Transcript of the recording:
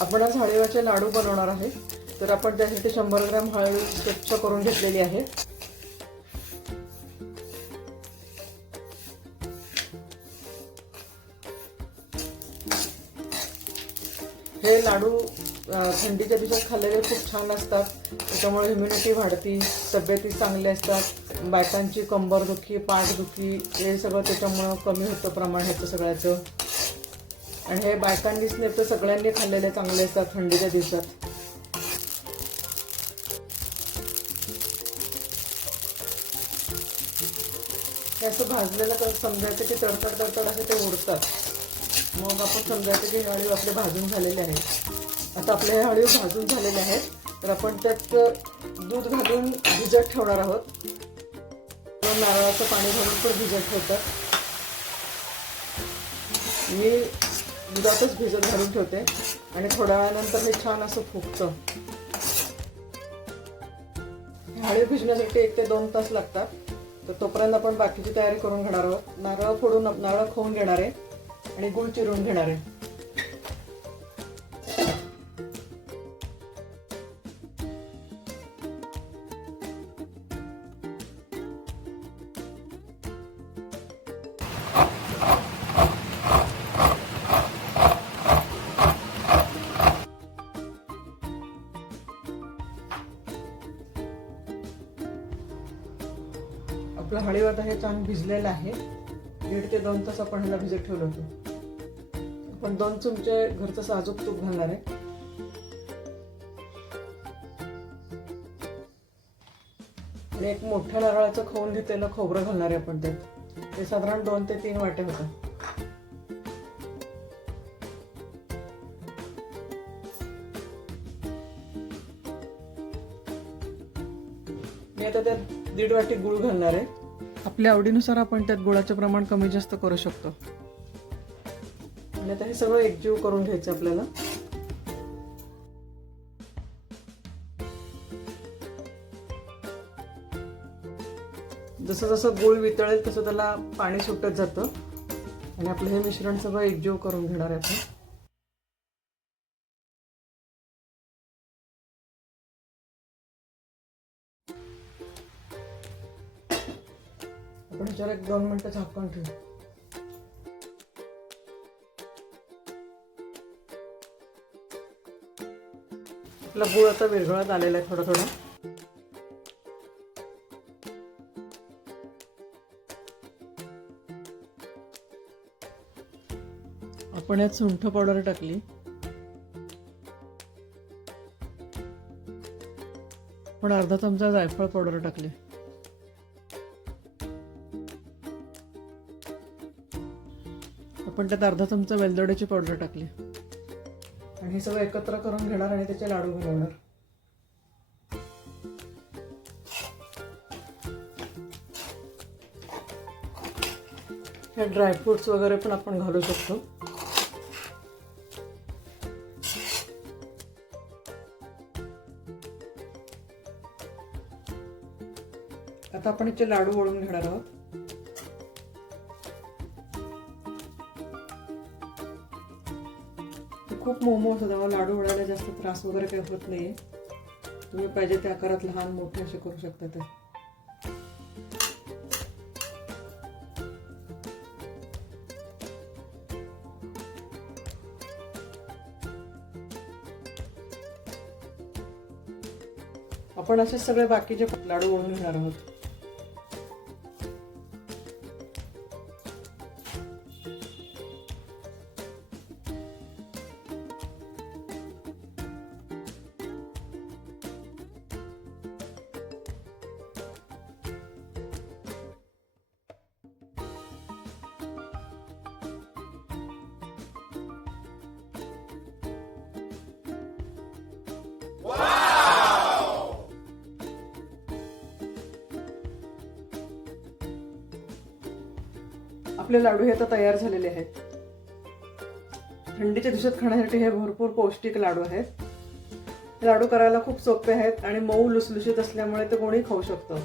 आपण आज हळीवाचे लाडू बनवणार आहे, तर आपण त्यासाठी 100 ग्रॅम हळद स्वच्छ करून घेतलेली आहे। हे लाडू थंडीच्या दिवसात खाल्लेले खूप छान असतात, त्याच्यामुळे इम्युनिटी वाढते, तब्येती चांगली असतात, बायकांची कंबरदुखी, पाठदुखी हे सगळं त्याच्यामुळे कमी होतं प्रमाण ह्याचं सगळ्याचं। आणि हे बायकांनीच नाही तर सगळ्यांनी खाल्लेले चांगले असतात थंडीच्या दिवसात। हे असं भाजलेलं तर समजायचं की तडतड तडतड असे ते उडतात, मग आपण समजायचं की हळीव आपले भाजून झालेले आहेत। आता आपले हळीव भाजून झालेले आहेत, तर आपण त्यात दूध घालून भिजत ठेवणार आहोत। नारळाचं पाणी घालून पण भिजत ठेवतात, मी दुधातच भिजत घालून ठेवते आणि थोड्या वेळानंतर हे छान असं फुगतं। हळीव भिजण्यासाठी 1 ते 2 तास लागतात, तर तोपर्यंत आपण बाकीची तयारी करून घेणार आहोत। नारळ फोडून नारळ खवून घेणार आहे आणि गूळ चिरून घेणार आहे। आपला हळीव आता हे छान भिजलेलं आहे, 1.5 ते 2 तास आपण ह्याला भिजत ठेवलं होतं। आपण 2 चमचे घरचं साजूक तूप घालणार आहे आणि एक मोठ्या नारळाचं खवून घेतलेलं खोबरं घालणार आहे आपण त्यात, ते साधारण 2 ते 3 वाटे होतं। मी आता त्यात 1.5 वाटी गूळ घालणार आहे। आपल्या आवडीनुसार आपण त्यात गुळाचे प्रमाण कमी जास्त करू शकतो। आणि आता हे सगळं एकजीव करून घ्यायचं आपल्याला। जसं जसं गूळ वितळेल तसं त्याला पाणी सुटत जातं आणि आपलं हे मिश्रण सगळं एकजीव करून घेणार आहे आपण। आपण ह्याच्यावर 1-2 मिनिटं झाकून ठेवू। आपला गूळ आता विरघळत आलेला आहे थोडा थोडा। आपण यात सुंठ पावडर टाकली, आपण अर्धा चमचा जायफळ पावडर टाकली, आपण त्यात अर्धा चमचा वेलदोड्याची पावडर टाकली आणि हे सगळं एकत्र करून घेणार आणि त्याचे लाडू बनवणार। हे ड्रायफ्रुट्स वगैरे पण आपण घालू शकतो। आता आपण याचे लाडू वळून घेणार आहोत। खूप मोमो असतो त्यामुळे लाडू वळायला जास्त त्रास वगैरे काही होत नाहीये, तुम्ही पाहिजे त्या आकारात लहान मोठे असे करू शकता ते। आपण असे सगळे बाकीचे लाडू वळून घेणार आहोत। आपले लाडू हे आता तयार झालेले आहेत। थंडीच्या दिवसात खाण्यासाठी हे भरपूर पौष्टिक लाडू आहेत। लाडू करायला खूप सोपे आहेत आणि मऊ लुसलुशीत असल्यामुळे ते कोणी खाऊ शकतं.